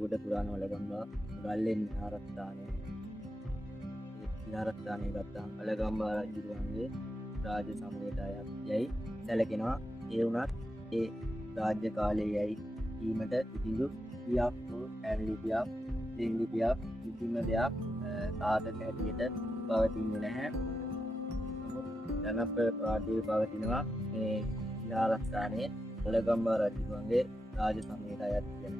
මලගොඩ පුරාණ වලගම්බා ගල්ලෙන් විහාරස්ථානය ගත්තාම වලගම්බා රජුගේ රාජ්‍ය සමයට අයත් යයි සැලකෙනවා. ඒ වුණත් ඒ රාජ්‍ය කාලයේ යයි කීමට කිසිදු ලිපියක් හෝ ඇනලිපියක් දෙන්ලිපියක් කිසිම දෙයක් සාධක හැටියට පවතින්නේ නැහැ. නමුත් ජනප්‍රවාදයේ පවතිනවා මේ විහාරස්ථානයේ වලගම්බා රජුගේ රාජ්‍ය සමයට අයත් වෙන.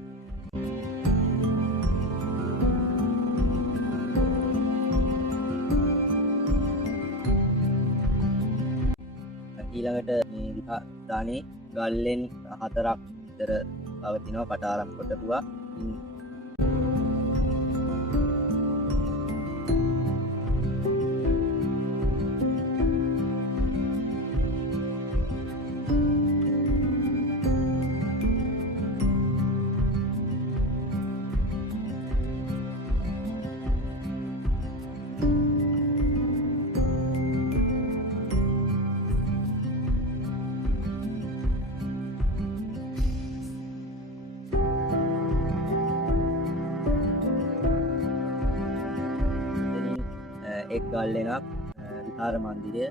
ඊළඟට මේ විහාරස්ථානයේ ගල්ලෙන් 4ක් විතර පවතිනවා කටාරම් කොටපුවා. එක් ගල්ලෙනක් විහාර මන්දිරය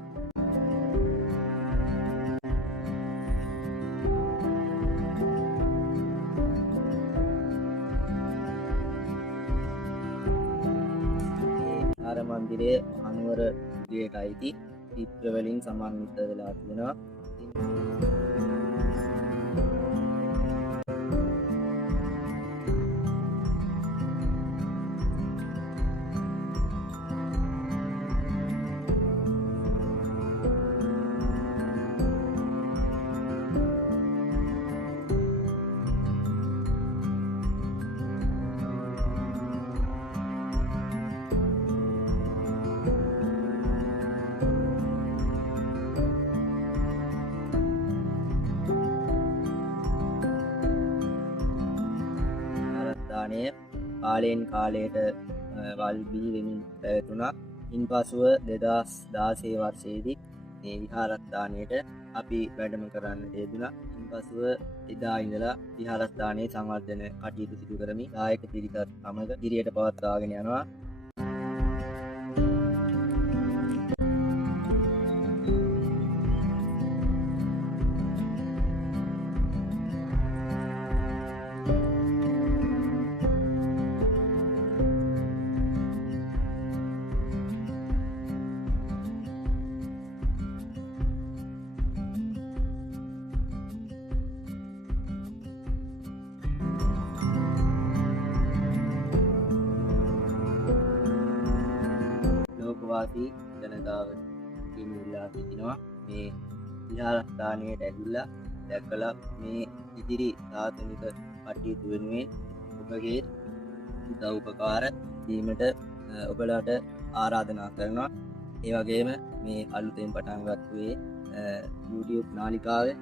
විහාර මන්දිරයේ අනුවර යුගයට අයිති චිත්‍රවලින් සමන්විත වෙලා තියෙනවා. කාලයෙන් කාලයට වල්බී වෙමින් පැවතුණා. ඉන්පසුව 2016 වර්ෂයේදී මේ විහාරස්ථානයට අපි වැඩම කරන්න යෙදුණා. ඉන්පසුව එදා ඉඳලා විහාරස්ථානයේ සංවර්ධන කටයුතු සිදු කරමින් දායක පිරිසත් සමග ඉදිරියට පවත්වාගෙන යනවා. වාසී ජනතාවට ඉල්ලා සිටිනවා මේ විහාරස්ථානයට ඇවිල්ලා දැකලා මේ ඉදිරි සාසනික කටයුතු වෙනුවෙන් ඔබගේ උදව් උපකාර දීමට ඔබලාට ආරාධනා කරනවා. ඒ වගේම මේ අලුතෙන් පටන් ගත්තේ YouTube නාලිකාවේ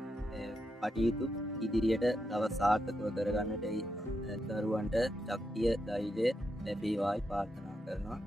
කටයුතු ඉදිරියට තව සාර්ථකව කරගන්නට දරුවන්ට ශක්තිය ධෛර්යය ලැබේවායි ප්‍රාර්ථනා කරනවා.